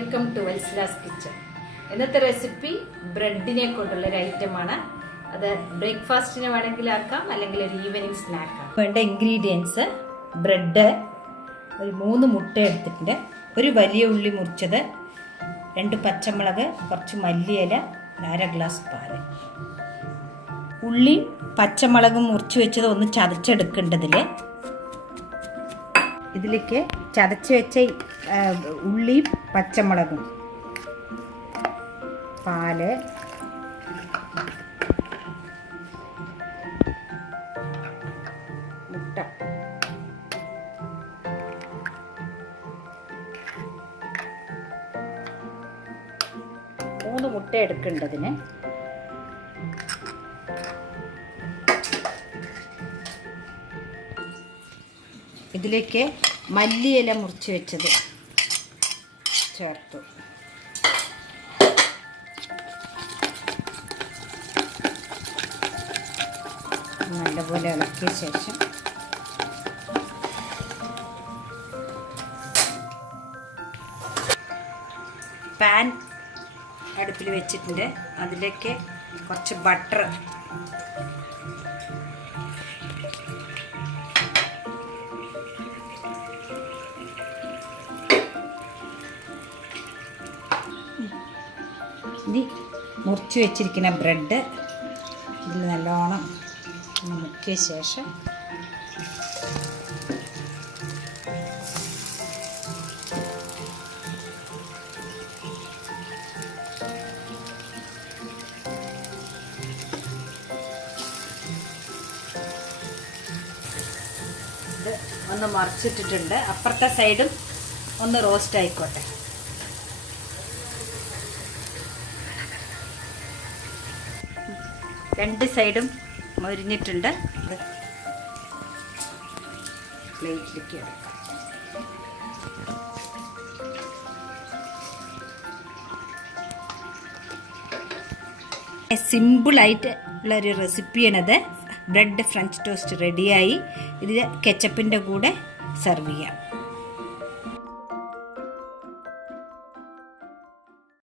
Welcome to വെൽസ്ലാസ് kitchen. ഇന്നത്തെ recipe ബ്രെഡിനെ കൊണ്ടുള്ള ഒരു ഐറ്റമാണ്. അത് ബ്രേക്ക്ഫാസ്റ്റിന് വേണമെങ്കിൽ ആക്കാം, അല്ലെങ്കിൽ ഒരു ഈവനിങ് സ്നാക്ക്. വേണ്ട ഇൻഗ്രീഡിയൻസ്: ബ്രെഡ്, ഒരു 3 മുട്ട എടുത്തിട്ടുണ്ട്, ഒരു വലിയ ഉള്ളി മുറിച്ചത്, 2 പച്ചമുളക്, കുറച്ച് മല്ലിയില, 1/2 ഗ്ലാസ് പാല്. ഉള്ളിയും പച്ചമുളകും മുറിച്ച് വെച്ചത് ഒന്ന് ചതച്ചെടുക്കേണ്ടതിൽ ഇതിലേക്ക് ചതച്ച് വെച്ച ഉള്ളിയും പച്ചമുളകും, പാല്, മുട്ട, മൂന്ന് മുട്ട എടുക്കേണ്ടതിന് ഇതിലേക്ക് മല്ലിയില മുറിച്ച് വെച്ചത് ചേർത്തു. നല്ലപോലെ ഇളക്കിയ ശേഷം പാൻ അടുപ്പിൽ വെച്ചിട്ടുണ്ട്. അതിലേക്ക് കുറച്ച് ബട്ടർ, ഇനി മുറിച്ച് വെച്ചിരിക്കുന്ന ബ്രെഡ് ഇതിൽ നല്ലോണം മുക്കിയ ശേഷം ഇത് ഒന്ന് മറിച്ചിട്ടിട്ടുണ്ട്. അപ്പുറത്തെ സൈഡും ഒന്ന് റോസ്റ്റ് ആയിക്കോട്ടെ. രണ്ട് സൈഡും മൊരിഞ്ഞിട്ടുണ്ട്. അത് പ്ലേറ്റിലേക്ക് എടുക്കാം. സിമ്പിളായിട്ട് ഉള്ളൊരു റെസിപ്പിയാണത്. ബ്രെഡ് ഫ്രഞ്ച് ടോസ്റ്റ് റെഡിയായി. ഇത് കെച്ചപ്പിൻ്റെ കൂടെ സെർവ് ചെയ്യാം.